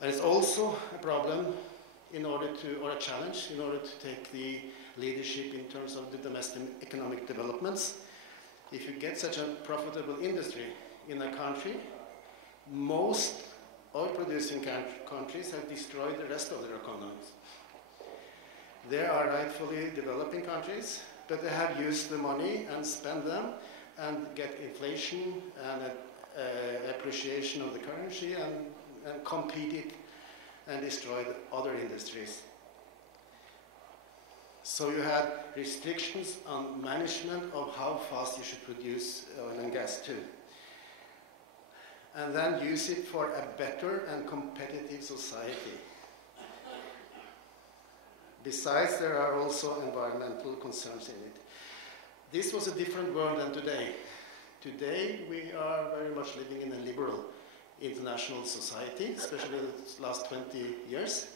And it's also a problem or a challenge in order to take the leadership in terms of the domestic economic developments. If you get such a profitable industry in a country, most oil-producing countries have destroyed the rest of their economies. They are rightfully developing countries, but they have used the money and spent them and get inflation and appreciation of the currency and competed and destroyed other industries. So you had restrictions on management of how fast you should produce oil and gas too. And then use it for a better and competitive society. Besides, there are also environmental concerns in it. This was a different world than today. Today, we are very much living in a liberal international society, especially the last 20 years,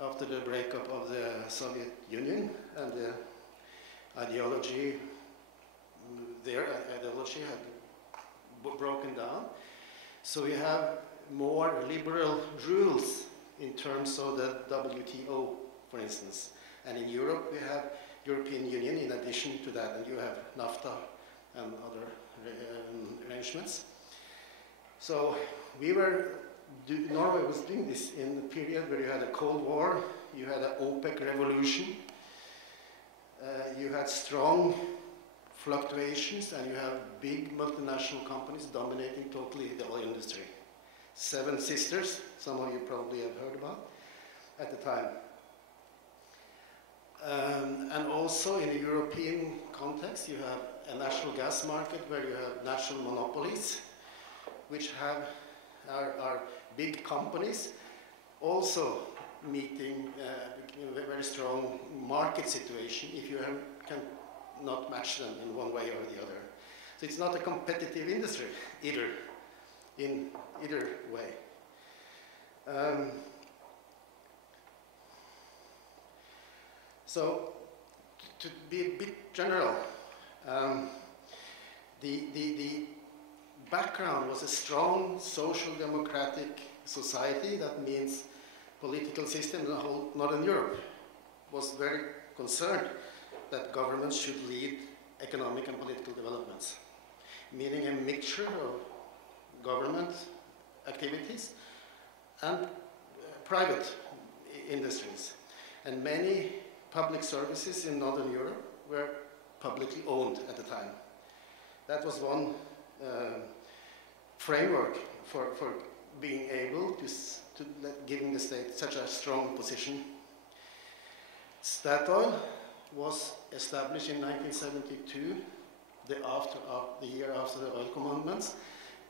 after the breakup of the Soviet Union and the ideology, their ideology had broken down. So we have more liberal rules in terms of the WTO, for instance. And in Europe, we have European Union in addition to that, and you have NAFTA and other arrangements. So Norway was doing this in a period where you had a Cold War, you had an OPEC revolution, you had strong fluctuations, and you have big multinational companies dominating totally the oil industry. Seven Sisters, some of you probably have heard about at the time. And also in a European context, you have a national gas market where you have national monopolies, which are big companies, also meeting a very strong market situation if you can not match them in one way or the other. So it's not a competitive industry either, in either way. So to be a bit general, the background was a strong social democratic society. That means political system in the whole Northern Europe was very concerned that governments should lead economic and political developments, meaning a mixture of government activities and private industries. And many public services in Northern Europe were publicly owned at the time. That was one framework for being able to giving the state such a strong position. Statoil was established in 1972, the year after the oil commandments,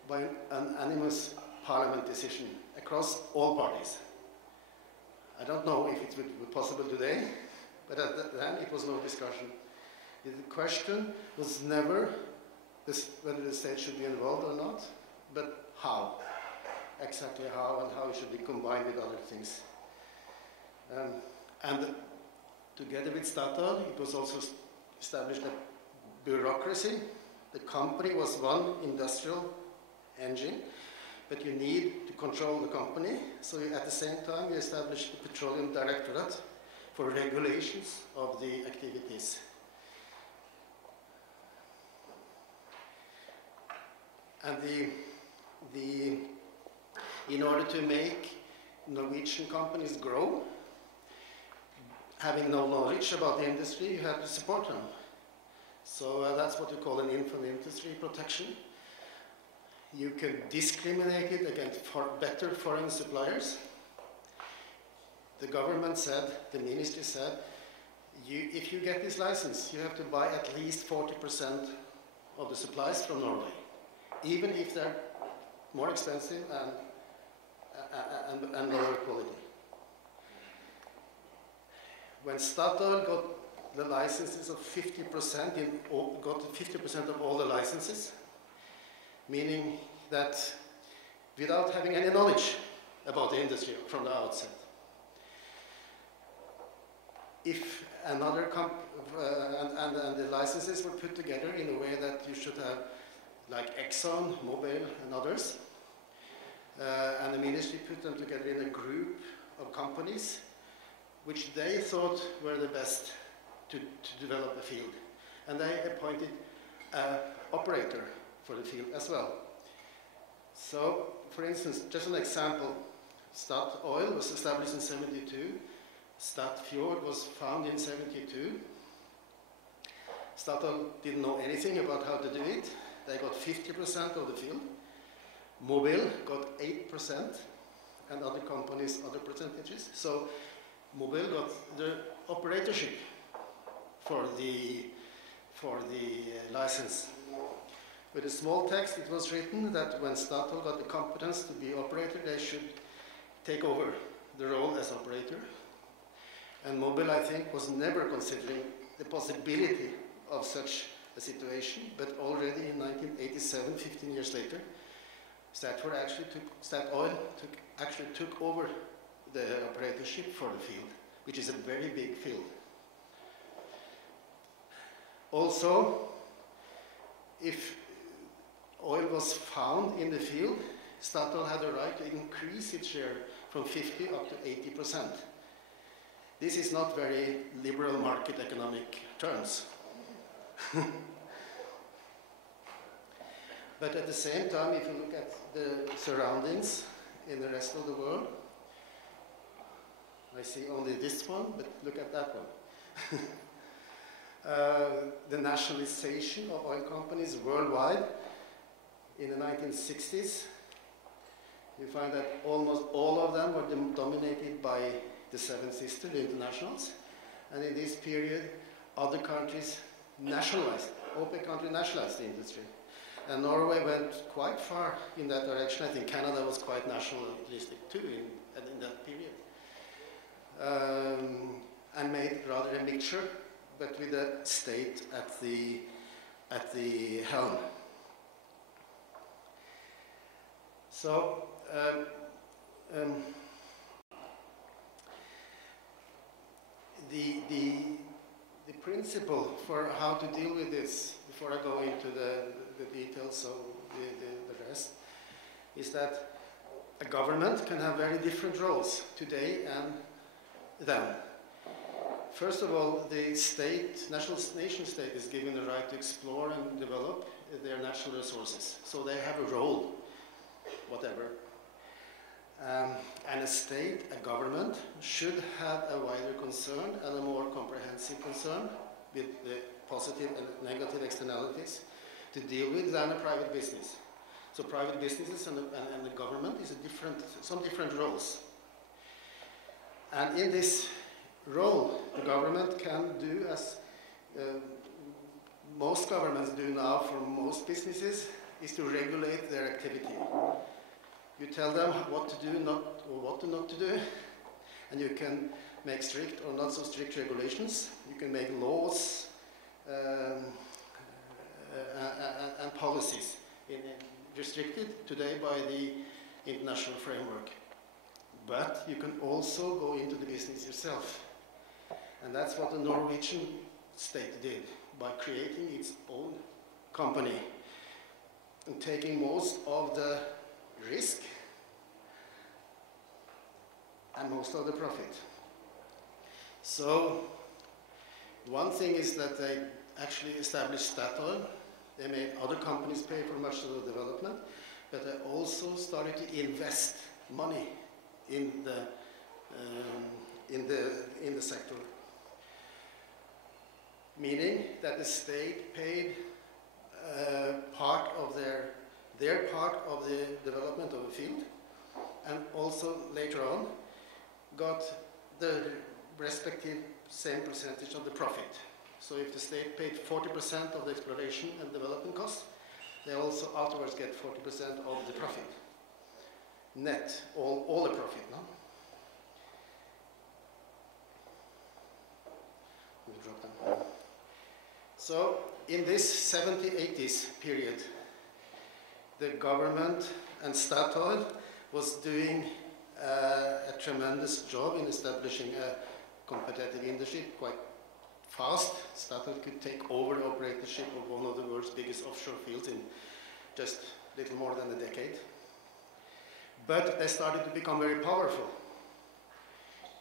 by an unanimous parliament decision across all parties. I don't know if it would be possible today, but at that time it was no discussion. The question was never whether the state should be involved or not, but how. Exactly how, and how it should be combined with other things. And together with Statoil, it was also established a bureaucracy. The company was one industrial engine, but you need to control the company. So at the same time, we established the Petroleum Directorate for regulations of the activities. And in order to make Norwegian companies grow, having no knowledge about the industry, you have to support them. So that's what you call an infant industry protection. You can discriminate it against better foreign suppliers. The government said, the ministry said, if you get this license, you have to buy at least 40% of the supplies from Norway, even if they're more expensive and lower quality. When Statoil got the licenses of 50%, got 50% of all the licenses, meaning that without having any knowledge about the industry from the outset, if another and the licenses were put together in a way that you should have, like Exxon, Mobil, and others, and the ministry put them together in a group of companies which they thought were the best to develop the field. And they appointed an operator for the field as well. So, for instance, just an example, Statoil was established in 72, Statfjord was found in 72. Statoil didn't know anything about how to do it. They got 50% of the field. Mobil got 8%, and other companies other percentages. So Mobil got the operatorship for the license. With a small text, it was written that when Statoil got the competence to be operator, they should take over the role as operator. And Mobil, I think, was never considering the possibility of such a situation, but already in 1987, 15 years later, Statoil actually took over the operatorship for the field, which is a very big field. Also, if oil was found in the field, Statoil had the right to increase its share from 50 up to 80%. This is not very liberal market economic terms. But at the same time, if you look at the surroundings in the rest of the world, I see only this one, but look at that one. The nationalization of oil companies worldwide in the 1960s, you find that almost all of them were dominated by the Seven Sisters, the internationals, and in this period, other countries nationalized, OPEC countries nationalized the industry. And Norway went quite far in that direction. I think Canada was quite nationalistic too in that period. And made rather a mixture, but with the state at the helm. So, the principle for how to deal with this, before I go into the details of the rest, is that a government can have very different roles today and then. First of all, the state, nation state is given the right to explore and develop their natural resources. So they have a role, whatever. And a state, a government, should have a wider concern and a more comprehensive concern with the positive and negative externalities to deal with than a private business. So private businesses and the government is some different roles. And in this role, the government can do as most governments do now for most businesses, is to regulate their activity. You tell them what to do or what not to do, and you can make strict or not so strict regulations. You can make laws and policies restricted today by the international framework. But you can also go into the business yourself. And that's what the Norwegian state did by creating its own company and taking most of the risk and most of the profit. So one thing is that they actually established Statoil. They made other companies pay for much of the development, but they also started to invest money in the sector, meaning that the state paid part of their part of the development of the field, and also later on got the respective same percentage of the profit. So if the state paid 40% of the exploration and development costs, they also afterwards get 40% of the profit. Net, all the profit, no? We'll drop them. So in this 70s-80s period, the government and Statoil was doing a tremendous job in establishing a competitive industry quite fast. Statoil could take over the operatorship of one of the world's biggest offshore fields in just little more than a decade. But they started to become very powerful.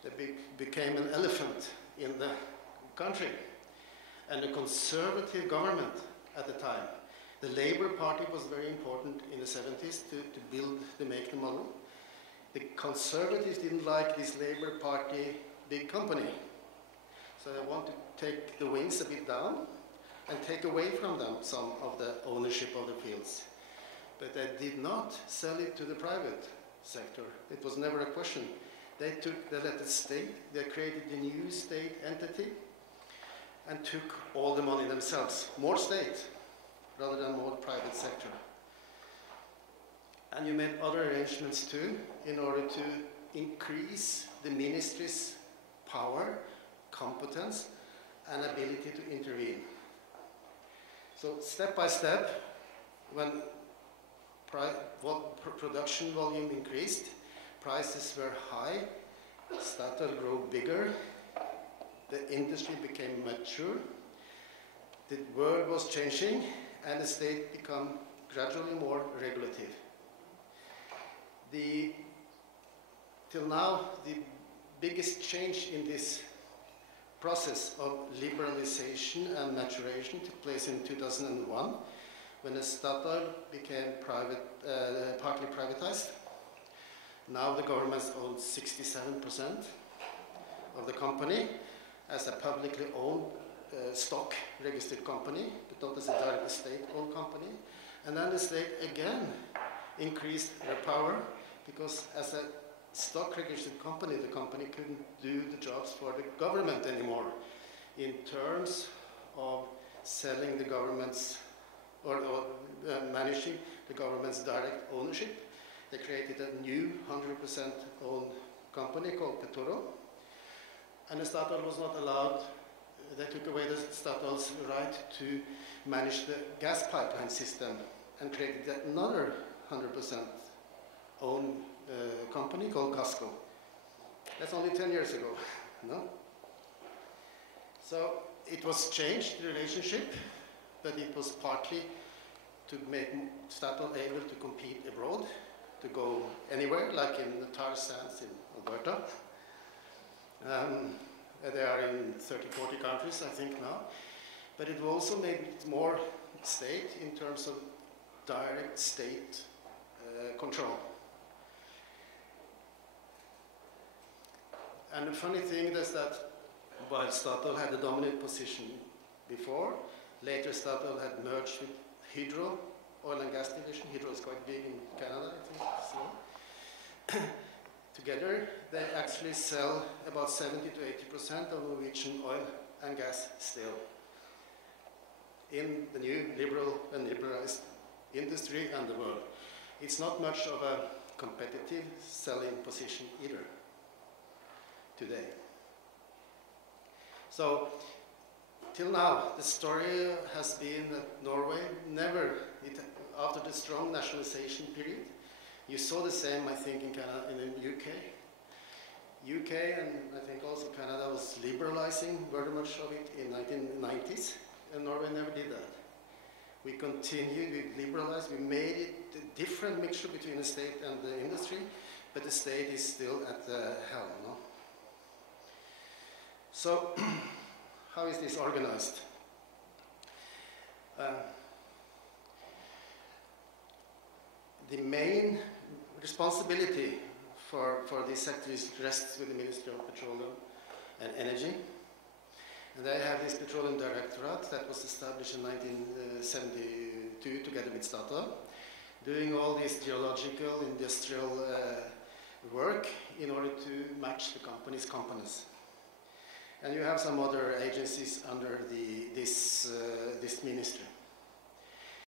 They became an elephant in the country. And the conservative government at the time, the Labour Party was very important in the 70s to make the model. The conservatives didn't like this Labour Party big company. So they want to take the wings a bit down and take away from them some of the ownership of the fields. But they did not sell it to the private sector. It was never a question. They let the state, they created a new state entity and took all the money themselves. More state rather than more private sector. And you made other arrangements too in order to increase the ministry's power, competence, and ability to intervene. So step by step, when production volume increased, prices were high, Statoil grew bigger, the industry became mature, the world was changing, and the state became gradually more regulative. Till now, the biggest change in this process of liberalization and maturation took place in 2001, when the Statoil became partly privatized. Now the government owns 67% of the company as a publicly owned stock registered company, but not as a direct state-owned company. And then the state again increased their power because as a stock registered company, the company couldn't do the jobs for the government anymore in terms of selling the government's or managing the government's direct ownership. They created a new 100% owned company called Petoro, and the Statoil was not allowed. They took away the Statoil's right to manage the gas pipeline system and created another 100% owned company called Gasco. That's only 10 years ago, no? So it was changed, the relationship, but it was partly to make Statoil able to compete abroad, to go anywhere, like in the tar sands in Alberta. They are in 30, 40 countries, I think, now. But it also made it more state in terms of direct state control. And the funny thing is that while Statoil had a dominant position before, later Statoil had merged with Hydro, oil and gas division. Hydro is quite big in Canada, I think. So together, they actually sell about 70 to 80% of Norwegian oil and gas still in the new liberal and liberalized industry and the world. It's not much of a competitive selling position either today. So, till now, the story has been that Norway never, after the strong nationalization period, you saw the same, I think, in Canada, in the UK. UK and I think also Canada was liberalizing very much of it in 1990s, and Norway never did that. We continued, we liberalized, we made it a different mixture between the state and the industry, but the state is still at the helm, no? So, how is this organized? The main responsibility for this sector rests with the Ministry of Petroleum and Energy. And they have this Petroleum Directorate that was established in 1972 together with Statoil, doing all this geological, industrial work in order to match the company's competence. And you have some other agencies under this ministry.